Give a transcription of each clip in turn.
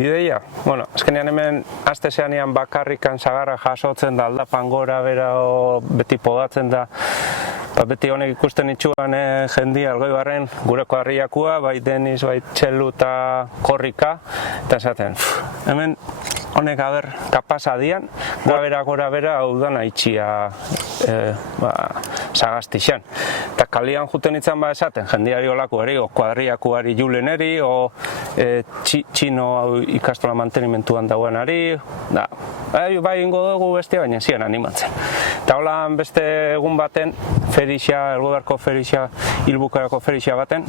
Ideia, bueno, azkenean hemen aste zeanean bakarrikan sagarra jasotzen da, aldapan gora bera beti podatzen da. Beti honek ikusten itxuan jendia Algoibarren gureko harriakua, bai Deniz, bai Txelu eta Korrika, eta esaten, hemen honek aber kapasa dian, gora bera hau dana itxia sagastixan. Eta kalian juten itzan ba esaten, jendiari olako eri, o kuadriakuari juleneri, o txino hau ikastola mantenimentuan dauenari, bai ingo dugu bestia, baina zian animatzen. Eta holan beste egun baten, ferixia, Elgoibarko ferixia, Hilbukarako ferixia baten,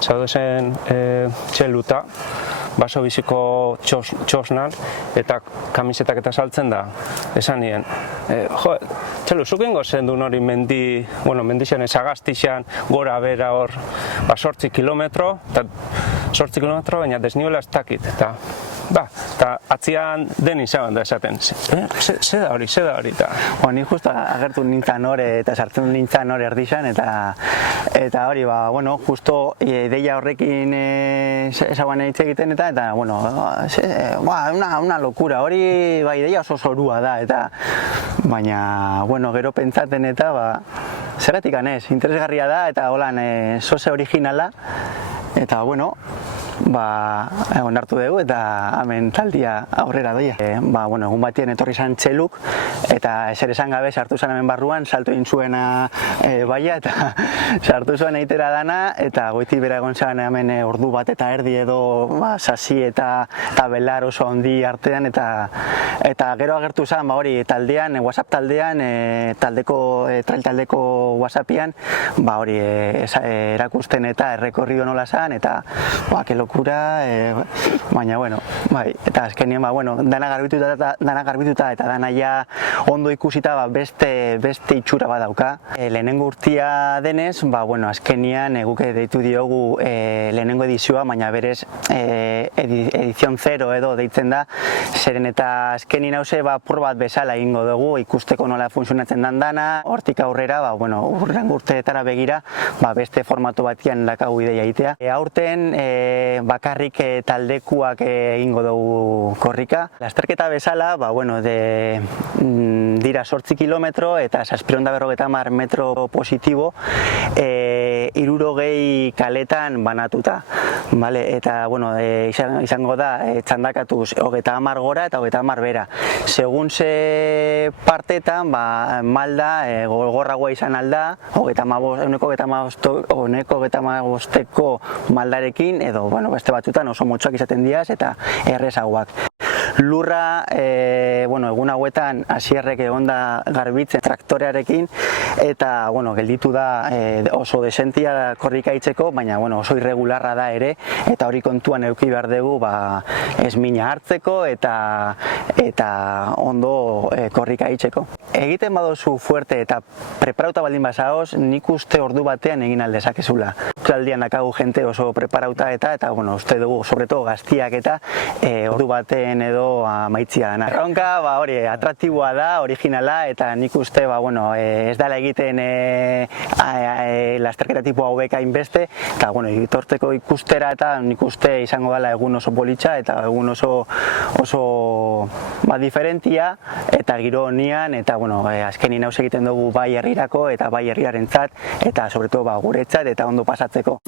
zaude zen Txeluta, baso biziko txosnal eta kamisetak eta saltzen da, esan nien. Txelu, zuk ingo zen duen hori mendixan Sagastixan, gora bera hor, 8 kilometro, baina desnibela ez dakit, eta atzian Deniz zaban da esaten, ze da hori, eta... Ni justo agertu nintzen hori eta sartzen nintzen hori erdixan, eta hori, justo ideia horrekin ezaguan hitz egiten eta, una locura, hori ideia oso zorua da, eta baina, gero pentsaten eta, zergatik anez, interesgarria da, eta holan zoze originala, eta, onartu dugu eta hemen taldia aurrera doia. Egun batien etorri zan Txeluk eta ezer esan gabe sartu zen hemen barruan, salto egin zuena baia eta sartu zuen eitera dana eta goiti bera egon zen hemen ordu bat eta erdi edo sasi eta belar oso handi artean eta gero agertu zen hori taldean, WhatsApp taldean, trail taldeko WhatsAppian hori erakusten eta errekorrido nola zen eta que locura, baina eta azkenien dana garbituta eta dana ja ondo ikusita beste itxura bat dauka. Lehenengo urtia denez, azkenian guk deitu diogu lehenengo edizioa, baina berez edizion 0 edo deitzen da, zeren eta azkenien hause por bat bezala egingo dugu, ikusteko nola funtzionatzen dan dana, hortik aurrera, urrengo urteetara begira, beste formato batian lakagu ideia egitea. Aurten bakarrik taldekuak egingo dugu korrika. Lasterketa bezala, dira 8 kilometro eta 750 metro positibo, 60 kaletan banatuta. Eta izango da txandakatuz 30 gora eta 30 bera. Segun ze partetan, malda, gogorragoa izan alda, 35ko maldarekin, edo beste batzutan oso motxoak izaten diaz eta errezagoak. Lurra, egun hauetan hasierrek egonda garbitzen traktorearekin eta gelditu da oso desentia korrika itzeko, baina oso irregularra da ere eta hori kontuan eduki behar dugu ez mina hartzeko eta ondo korrika itzeko. Egiten badozu fuerte eta preparauta baldin bazaoz, nik uste ordu batean egin aldezakezula. Aldian dakagu jente oso preparauta eta uste dugu, sobretodo gaztiak eta ordu baten edo maitzia dana. Erronka, atraktiboa da, originala, eta nik uste, ez dala egiten lasterketa tipo hauek hainbeste, eta, itortzeko ikustera eta nik uste izango dela egun oso politxa eta egun oso diferentia eta giro honian, eta, azkenin hauz egiten dugu bai herrirako eta bai herriarentzat, eta, sobretodo, guretzat eta ondo pasatzeko.